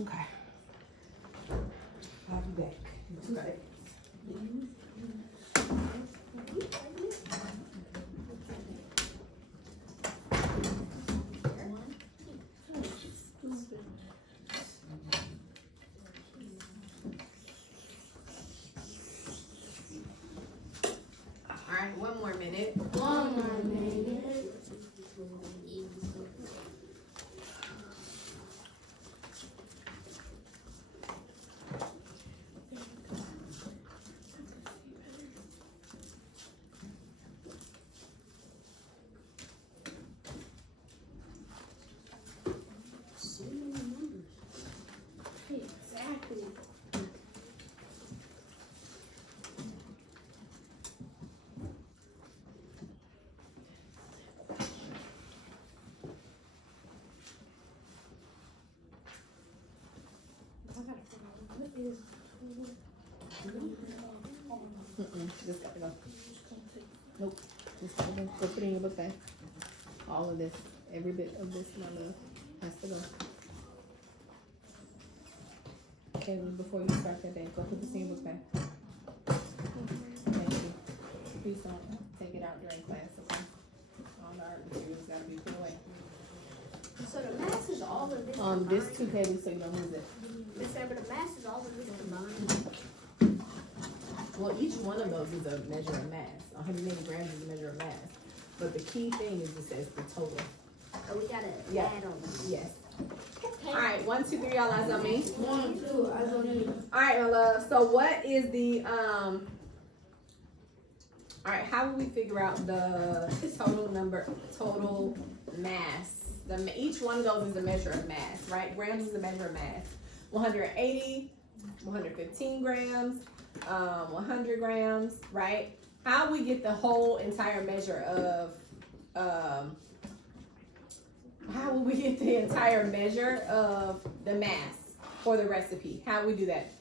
Okay. I'll be back. Okay. All right, one more minute. One more minute. Exactly. Just gotta go. Nope. Just gotta go. Go put it in your book bag. All of this, every bit of this, my love, has to go. Okay, before you start that day, go put this in your book bag. Thank you. Please don't take it out during class, okay? All the art materials gotta be put away. So the mass is all of this This combined? too, Katie, so you don't lose it. Miss Amber, the mass is all of this combined? Well, each one of those is a measure of mass. 180 grams is a measure of mass. But the key thing is it says the total. So we gotta Yeah. add on them. Yes. All right, 1, 2, 3, y'all eyes on me. 1, 2, I don't need. All right, my love. So what is the all right, how will we figure out the total mass? Each one of those is a measure of mass, right? Grams is a measure of mass. 180, 115 grams, 100 grams, right? How we get the whole entire measure of how will we get the entire measure of the mass for the recipe? How we do that?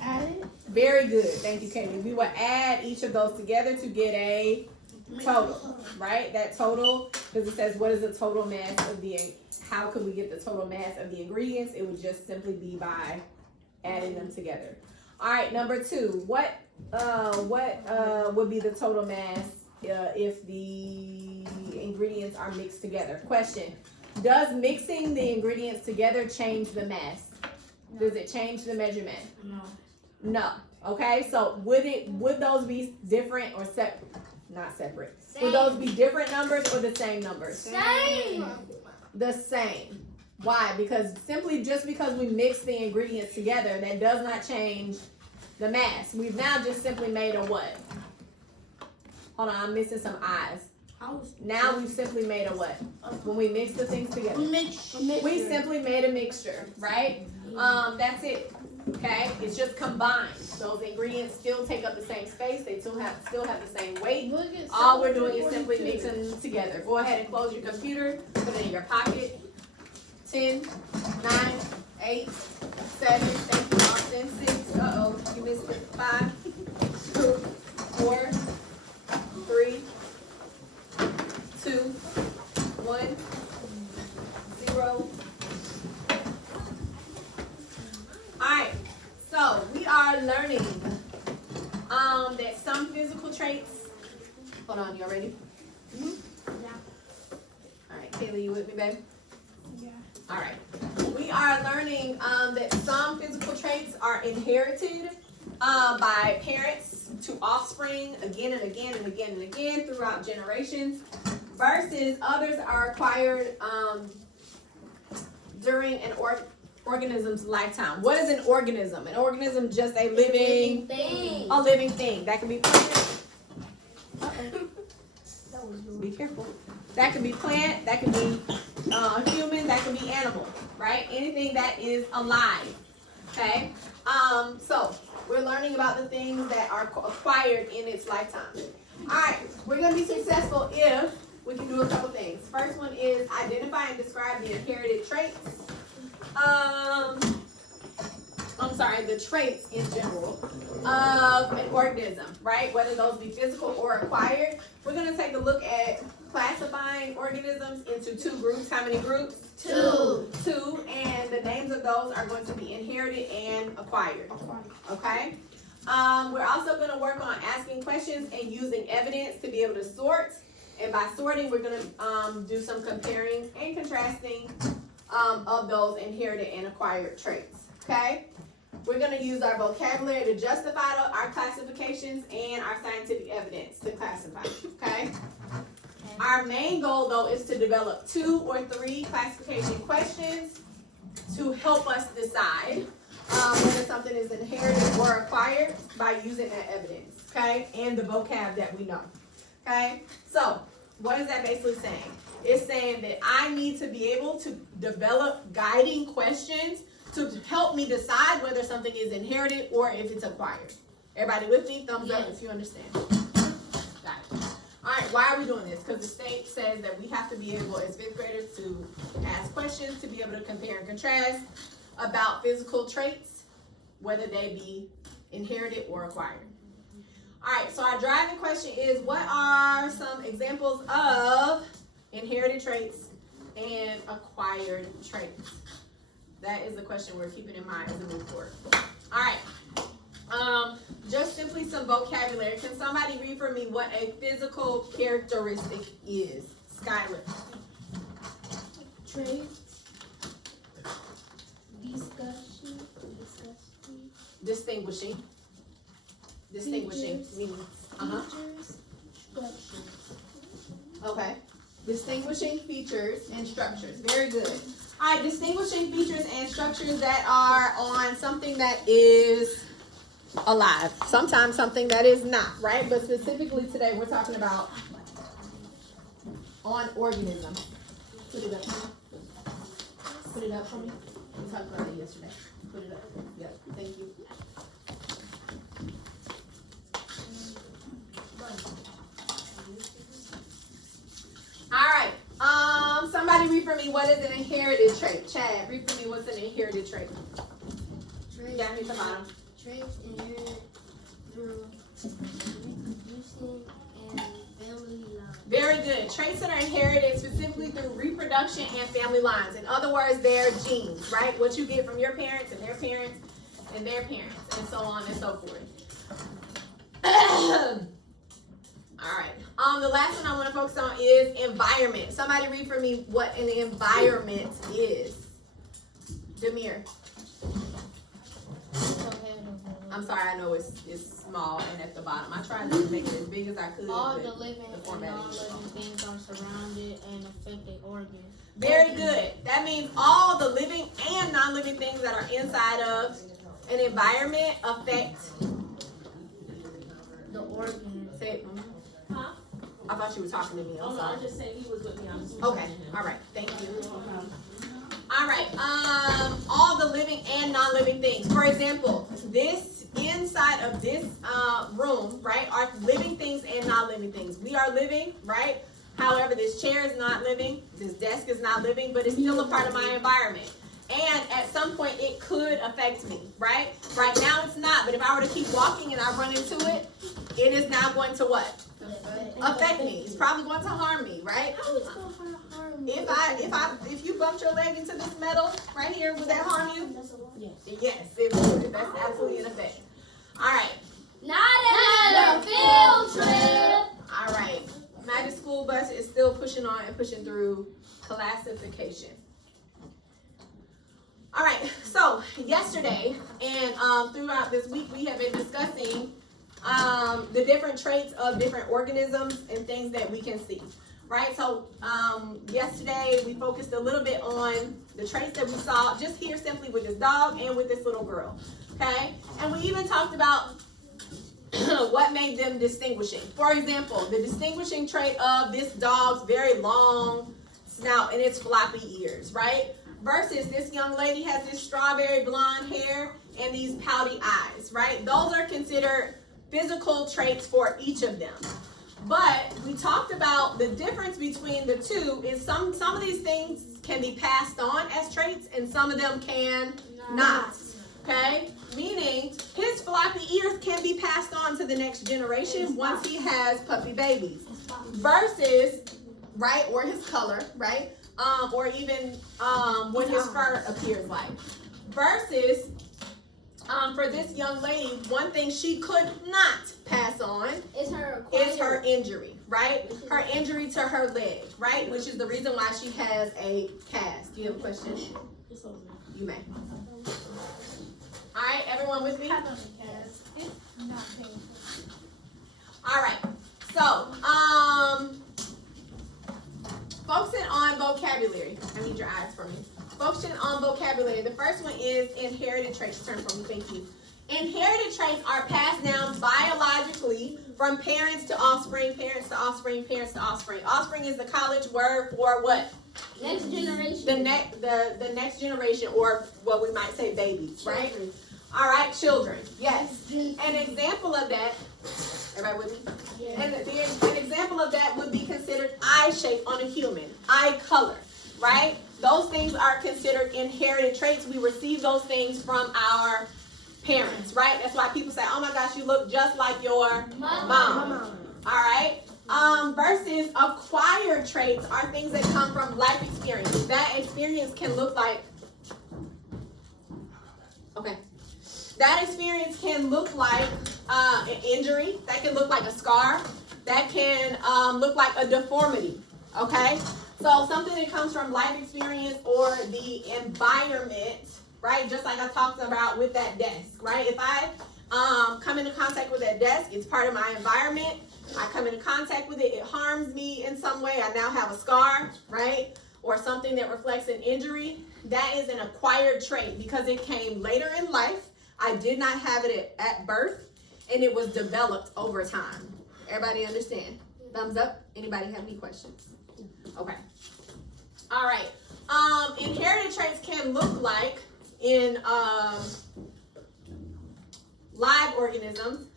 Add it? Very good. Thank you, Katie. We will add each of those together to get a total, right? That total, because it says what is the total mass of how could we get the total mass of the ingredients? It would just simply be by adding them together. All right, number 2. What would be the total mass if the ingredients are mixed together? Question: does mixing the ingredients together change the mass? No. Does it change the measurement? No. No. Okay, so would those be different or not separate? Same. Would those be different numbers or the same numbers? Same. The same. Why? Because just because we mix the ingredients together, that does not change the mass. We've now just simply made a what? Hold on, I'm missing some eyes. Now we've simply made a what? When we mix the things together. We simply made a mixture, right? That's it. Okay, it's just combined. Those ingredients still take up the same space. They still have the same weight. All we're doing is simply mixing them together. Go ahead and close your computer. Put it in your pocket. 10, 9, 8, 7. Thank you, Austin. 6. Uh-oh, you missed it. 5, 2, 4, 3, 2, 1, 0. Alright, so we are learning that some physical traits. Hold on, y'all ready? Yeah. Alright, Kaylee, you with me, babe? Yeah. Alright. We are learning that some physical traits are inherited by parents to offspring again and again and again and again throughout generations, versus others are acquired during an organism's lifetime. What is an organism? An organism just a living thing. That can be plant. Be careful. That can be plant. That can be human. That can be animal. Right? Anything that is alive. Okay. So we're learning about the things that are acquired in its lifetime. All right. We're gonna be successful if we can do a couple things. First one is identify and describe the inherited traits. The traits in general of an organism, right? Whether those be physical or acquired. We're going to take a look at classifying organisms into 2 groups. How many groups? 2. 2. And those are going to be inherited and acquired. Okay? We're also going to work on asking questions and using evidence to be able to sort. And by sorting, we're going to do some comparing and contrasting of those inherited and acquired traits. Okay? We're going to use our vocabulary to justify our classifications and our scientific evidence to classify. Okay? Our main goal, though, is to develop 2 or 3 classification questions to help us decide whether something is inherited or acquired by using that evidence, okay, and the vocab that we know, okay? So, what is that basically saying? It's saying that I need to be able to develop guiding questions to help me decide whether something is inherited or if it's acquired. Everybody with me? Thumbs up if you understand. Got it. All right, why are we doing this? Because the state says that we have to be able, as 5th graders, to ask questions to be able to compare and contrast about physical traits, whether they be inherited or acquired. All right, so our driving question is, what are some examples of inherited traits and acquired traits? That is the question we're keeping in mind as we move forward. All right. Just simply some vocabulary. Can somebody read for me what a physical characteristic is? Skylar. Trait. Discussion. Distinguishing means. Features. Structures. Okay. Distinguishing features and structures. Very good. All right, distinguishing features and structures that are on something that is alive. Sometimes something that is not, right? But specifically today, we're talking about on organisms. Put it up. Put it up for me. We talked about it yesterday. Put it up. Yep. Thank you. All right. Somebody read for me what is an inherited trait. Chad, read for me what's an inherited trait. Traits. Down here at the bottom. Traits inherited through reproducing and family lines. Very good. Traits that are inherited specifically through reproduction and family lines. In other words, they're genes, right? What you get from your parents and their parents and their parents, and so on and so forth. All right. The last one I want to focus on is environment. Somebody read for me what an environment is. Demir. I'm sorry, I know it's small and at the bottom. I tried to make it as big as I could. All but the living and format is non-living things are surrounded and affected organs. Very good. That means all the living and non-living things that are inside of an environment affect The organs. Say it. Huh? I thought you were talking to me. I'm Oh, no, I sorry. was just saying he was with me. I'm just Okay. All right. Thank you. All right. All the living and non-living things. For example, this inside of this room, right, are living things and non-living things. We are living, right? However, this chair is not living. This desk is not living, but it's still a part of my environment. And at some point, it could affect me, right? Right now, it's not. But if I were to keep walking and I run into it, it is now going to what? Affect me. It's probably going to harm me, right? How is it going to harm me? If you bumped your leg into this metal right here, would that harm you? Yes. Yes, it would. That's absolutely an effect. All right. Not another field trip. All right. Magic School Bus is still pushing on and pushing through classification. All right. So yesterday and throughout this week, we have been discussing the different traits of different organisms and things that we can see. Right. So yesterday we focused a little bit on the traits that we saw just here simply with this dog and with this little girl. Okay. And we even talked about what made them distinguishing. For example, the distinguishing trait of this dog's very long snout and its floppy ears, right? Versus this young lady has this strawberry blonde hair and these pouty eyes, right? Those are considered physical traits for each of them. But we talked about the difference between the two is some of these things can be passed on as traits and some of them can not. Okay? Meaning his floppy ears can be passed on to the next generation once he has puppy babies. Versus, right, or his color, right? Or even what his fur appears like. versus for this young lady, one thing she could not pass on It's her is her injury, right? Her injury to her leg, right? Which is the reason why she has a cast. Do you have a question? It's over. You may. All right, everyone with me? It's not painful. All right. So, focusing on vocabulary. I need your eyes for me. Focusing on vocabulary. The first one is inherited traits. Turn from me. Thank you. Inherited traits are passed down biologically from parents to offspring, parents to offspring, parents to offspring. Offspring is the college word for what? Next generation. The next generation, or what we might say babies, right? All right, children. Yes. An example of that. Everybody with me? Yeah. And an example of that would be considered eye shape on a human, eye color, right? Those things are considered inherited traits. We receive those things from our parents, right? That's why people say, oh my gosh, you look just like your mom. All right? Versus acquired traits are things that come from life experience. That experience can look like, okay. That experience can look like an injury. That can look like a scar. That can look like a deformity, okay? So something that comes from life experience or the environment, right? Just like I talked about with that desk, right? If I come into contact with that desk, it's part of my environment. I come into contact with it, it harms me in some way. I now have a scar, right? Or something that reflects an injury. That is an acquired trait because it came later in life. I did not have it at birth, and it was developed over time. Everybody understand? Thumbs up. Anybody have any questions? Okay. All right. Inherited traits can look like in live organisms.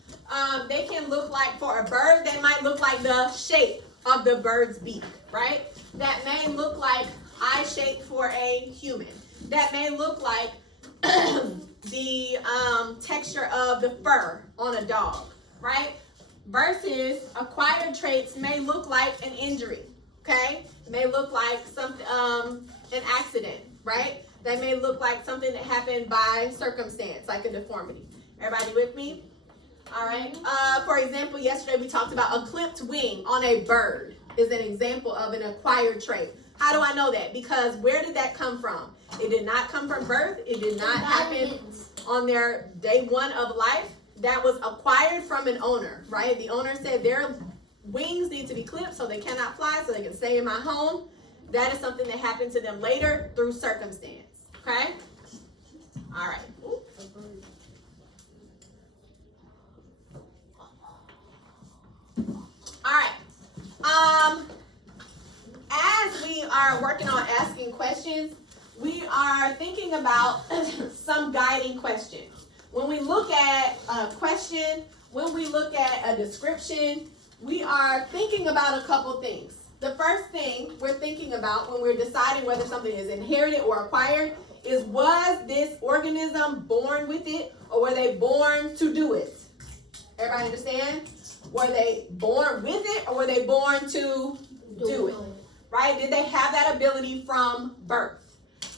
They can look like, for a bird, they might look like the shape of the bird's beak, right? That may look like eye shape for a human. That may look like the texture of the fur on a dog, right? Versus acquired traits may look like an injury, okay? It may look like something, an accident, right? That may look like something that happened by circumstance, like a deformity. Everybody with me? All right. For example, yesterday we talked about a clipped wing on a bird is an example of an acquired trait. How do I know that? Because where did that come from? It did not come from birth. It did not happen on their day one of life. That was acquired from an owner, right? The owner said their wings need to be clipped so they cannot fly, so they can stay in my home. That is something that happened to them later through circumstance, okay? All right. All right. As we are working on asking questions, we are thinking about some guiding questions. When we look at a question, when we look at a description, we are thinking about a couple things. The first thing we're thinking about when we're deciding whether something is inherited or acquired is, was this organism born with it, or were they born to do it? Everybody understand? Were they born with it, or were they born to do it? Right? Did they have that ability from birth?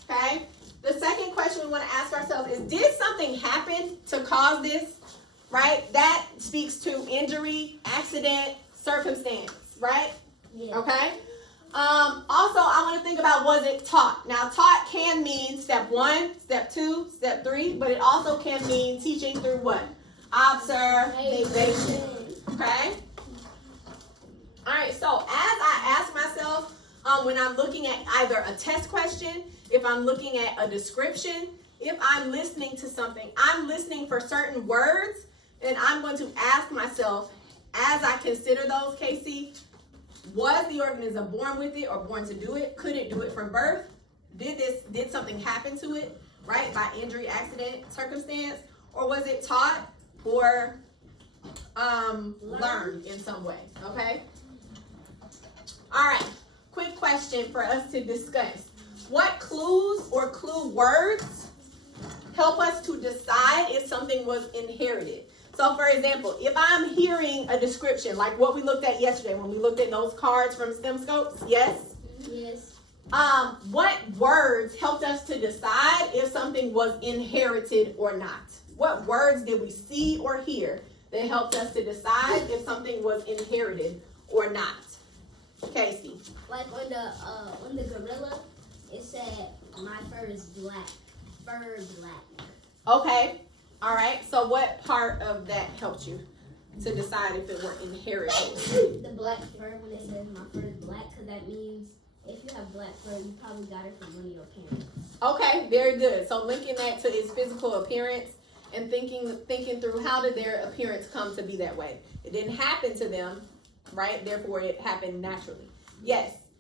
Okay? The second question we want to ask ourselves is, did something happen to cause this? Right? That speaks to injury, accident, circumstance, right? Yeah. Okay? Also, I want to think about, was it taught? Now, taught can mean step 1, step 2, step 3, but it also can mean teaching through what? Observation. Okay? All right, so as I ask myself, when I'm looking at either a test question, if I'm looking at a description, if I'm listening to something, I'm listening for certain words, and I'm going to ask myself, as I consider those, Casey, was the organism born with it or born to do it? Could it do it from birth? Did something happen to it, right, by injury, accident, circumstance? Or was it taught or learned in some way, okay? All right, quick question for us to discuss. What clues or clue words help us to decide if something was inherited? So for example, if I'm hearing a description, like what we looked at yesterday when we looked at those cards from STEM Scopes, yes? Yes. What words helped us to decide if something was inherited or not? What words did we see or hear that helped us to decide if something was inherited or not? Casey. Like on the gorilla, it said my fur is black. Fur black. Okay. All right. So what part of that helped you to decide if it were inherited? The black fur, when it says my fur is black, because that means if you have black fur, you probably got it from one of your parents. Okay, very good. So linking that to its physical appearance and thinking through how did their appearance come to be that way. It didn't happen to them, right? Therefore, it happened naturally. Yes.